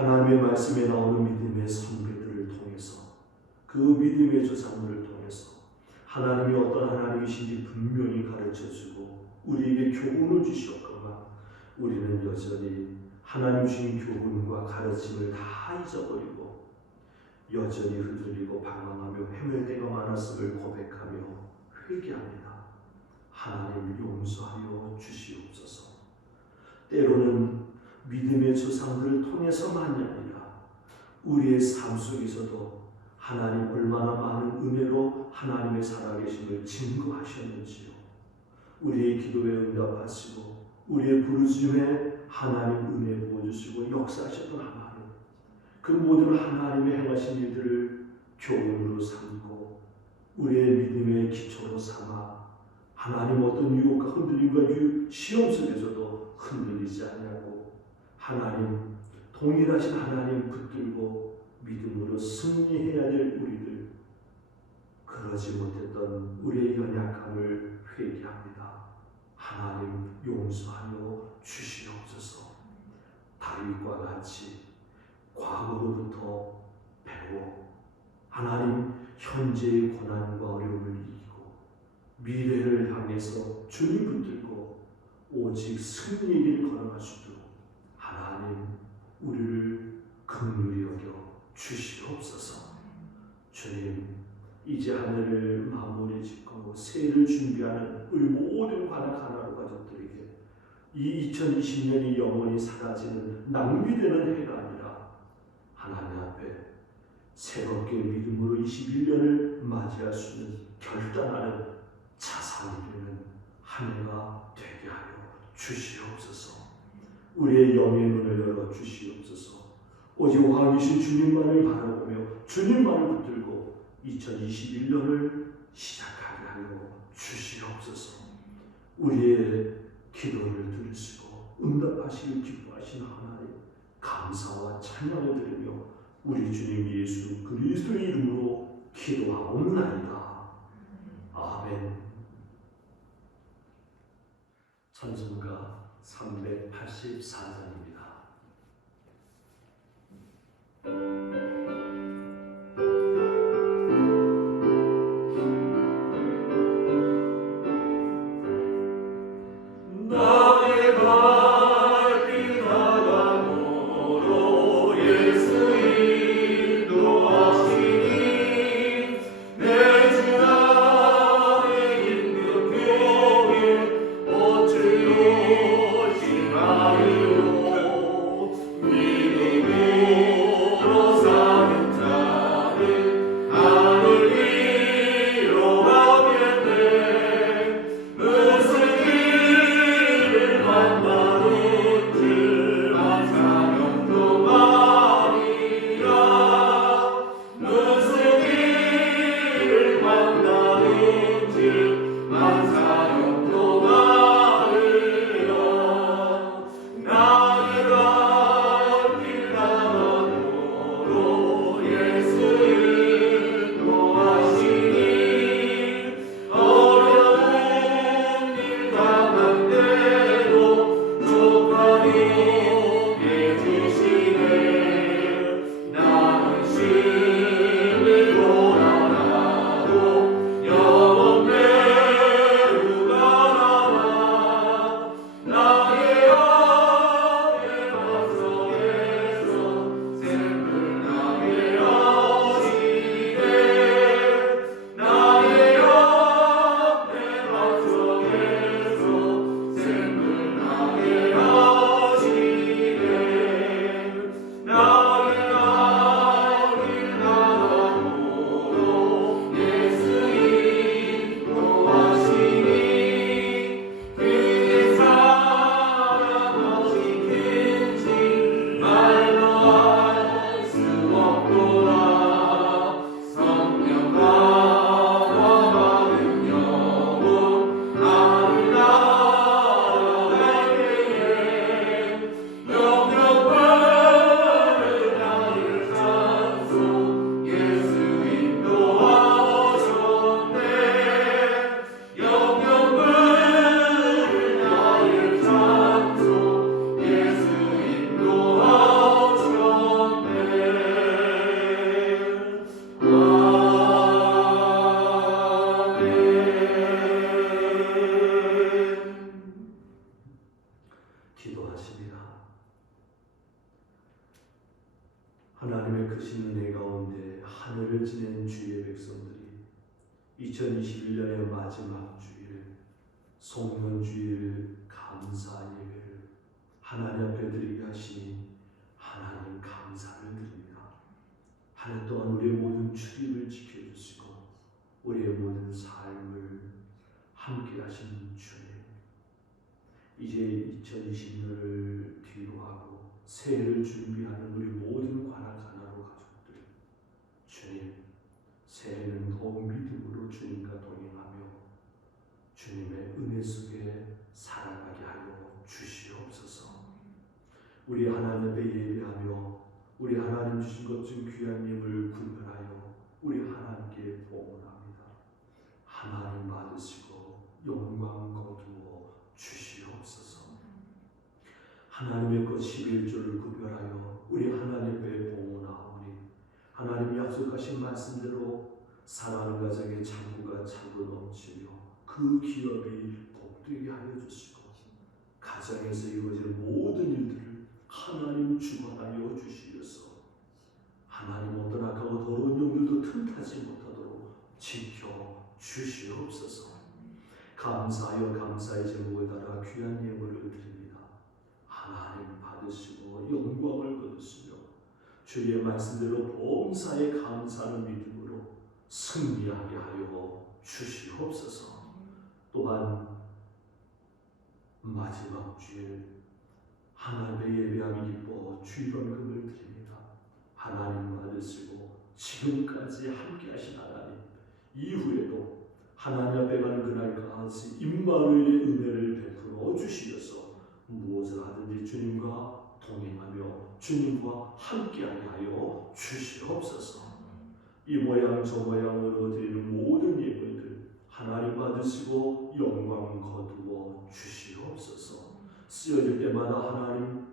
하나님의 말씀에 나오는 믿음의 선배들을 통해서 그 믿음의 조상들을 통해서 하나님이 어떤 하나님이신지 분명히 가르쳐주고 우리에게 교훈을 주셨거나 우리는 여전히 하나님 주신 교훈과 가르침을 다 잊어버리고 여전히 흔들리고 방황하며 헤맬 때가 많았음을 고백하며 회개합니다. 하나님 용서하여 주시옵소서. 때로는 믿음의 조상들을 통해서만이 아니라 우리의 삶 속에서도 하나님 얼마나 많은 은혜로 하나님의 살아계심을 증거하셨는지요. 우리의 기도에 응답하시고 우리의 부르심에 하나님 은혜 부어주시고 역사하셨던 하나님, 그 모든 하나님의 행하신 일들을 교훈으로 삼고 우리의 믿음의 기초로 삼아 하나님 어떤 유혹과 흔들림과 시험 속에서도 흔들리지 않냐고 하나님, 동일하신 하나님 붙들고 믿음으로 승리해야 될 우리들, 그러지 못했던 우리의 연약함을 회개합니다. 하나님 용서하여 주시옵소서. 다윗과 같이 과거로부터 배워 하나님 현재의 고난과 어려움을 이기고 미래를 향해서 주님 붙들고 오직 승리의 길을 걸어갈 수 있도록 하나님 우리를 긍휼히 여겨 주시옵소서. 주님, 이제 하늘을 마무리 짓고 새해를 준비하는 우리 모든 관악 하나로 가족들에게 이 2020년이 영원히 사라지는 낭비되는 해가 아니라 하나님 앞에 새롭게 믿음으로 21년을 맞이할 수 있는 결단하는 자산이 되는 한 해가 되게 하여 주시옵소서. 우리의 영의 눈을 열어 주시옵소서. 오직 왕이신 주님만을 바라보며 주님만을 붙들고 2021년을 시작하게 하여 주시옵소서. 우리의 기도를 들으시고 응답하시길 기뻐하신 하나님, 감사와 찬양을 드리며 우리 주님 예수 그리스도의 이름으로 기도하옵나이다. 아멘. 찬송가 384장입니다. 어찌 오시나요? 하나님의 크신 은혜 가운데 하늘을 지낸 주의 백성들이 2021년의 마지막 주일 송년주일 감사 예배를 하나님 앞에 드리게 하시니 하나님 감사를 드립니다. 한 해 동안 우리의 모든 출입을 지켜주시고 우리의 모든 삶을 함께 하신 주님, 이제 2020년을 뒤로 하고 새해를 준비하는 우리 모든 관악하나로 가족들, 주님, 새해는 더욱 믿음으로 주님과 동행하며 주님의 은혜 속에 살아가게 하여 주시옵소서. 우리 하나님 앞에 예배하며 우리 하나님 주신 것 중 귀한 예물 구별하여 우리 하나님께 봉헌합니다. 하나님 받으시고 영광 거두어 주시옵소서. 하나님의 것 11조를 구별하여 우리 하나님 앞에 봉헌하오니 하나님이 약속하신 말씀대로 사랑하는 가정의 창고가 차고 넘치며 그 기업이 복되게 하여 주시고 가정에서 이루어지는 모든 일들을 하나님 주관하여 주시옵소서. 하나님 어떤 악하고 더러운 영들도 틈타지 못하도록 지켜 주시옵소서. 감사하여 감사의 제목을 따라 귀한 예물을 드립니다. 하나님 받으시고 영광을 거두시며 주의 말씀대로 범사에 감사하는 믿음으로 승리하게 하여 주시옵소서. 또한 마지막 주일 하나님의 예배함이 기뻐 주일원금을 드립니다. 하나님 받으시고 지금까지 함께 하신 하나님, 이후에도 하나님 앞에 가는 그날까지 임마누엘의 은혜를 베풀어 주시어서 무엇을 하든지 주님과 동행하며 주님과 함께하게 하여 주시옵소서. 이 모양 저 모양으로 드리는 모든 예물들 하나님 받으시고 영광 거두어 주시옵소서. 쓰여질 때마다 하나님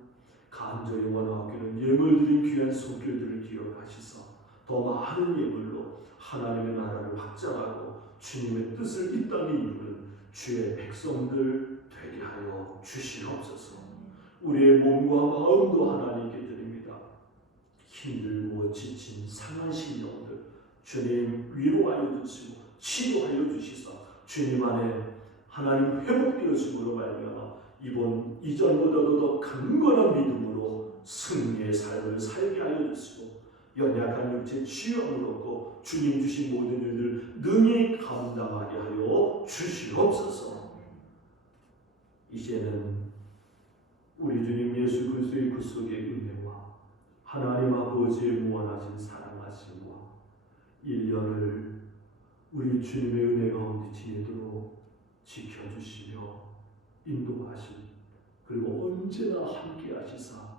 간절히 원하기는 예물 드린 귀한 손길들을 기억하시사 더 많은 예물로 하나님의 나라를 확장하고 주님의 뜻을 이 땅에 이루는 주의 백성들 되게 하여 주시옵소서. 우리의 몸과 마음도 하나님께 드립니다. 힘들고 지친 상한 심령들 주님 위로하여 주시고 치료하여 주시사 주님 안에 하나님 회복되어짐으로 말미암아 이전보다도 더 강건한 믿음으로 승리의 삶을 살게 하여 주시고 연약한 육체 치유함을 얻고 주님 주신 모든 일들 능히 감당하게 하여 주시옵소서. 이제는 우리 주님 예수 그리스도의 구속의 은혜와 하나님 아버지의 무한하신 사랑하심과 1년을 우리 주님의 은혜 가운데 지내도록 지켜주시며 인도하심 그리고 언제나 함께 하시사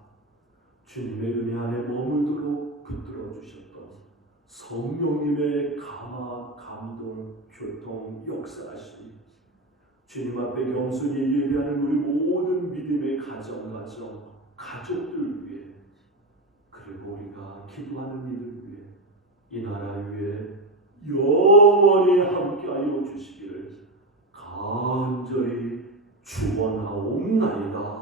주님의 은혜 안에 머물도록 붙들어 주셨던 성령님의 감화, 감동, 교통, 역사하심 주님 앞에 겸손히 예배하는 우리 모든 믿음의 가정, 가족들 위해 그리고 우리가 기도하는 이들 위해 이 나라 위에 영원히 함께하여 주시기를 간절히 축원하옵나이다.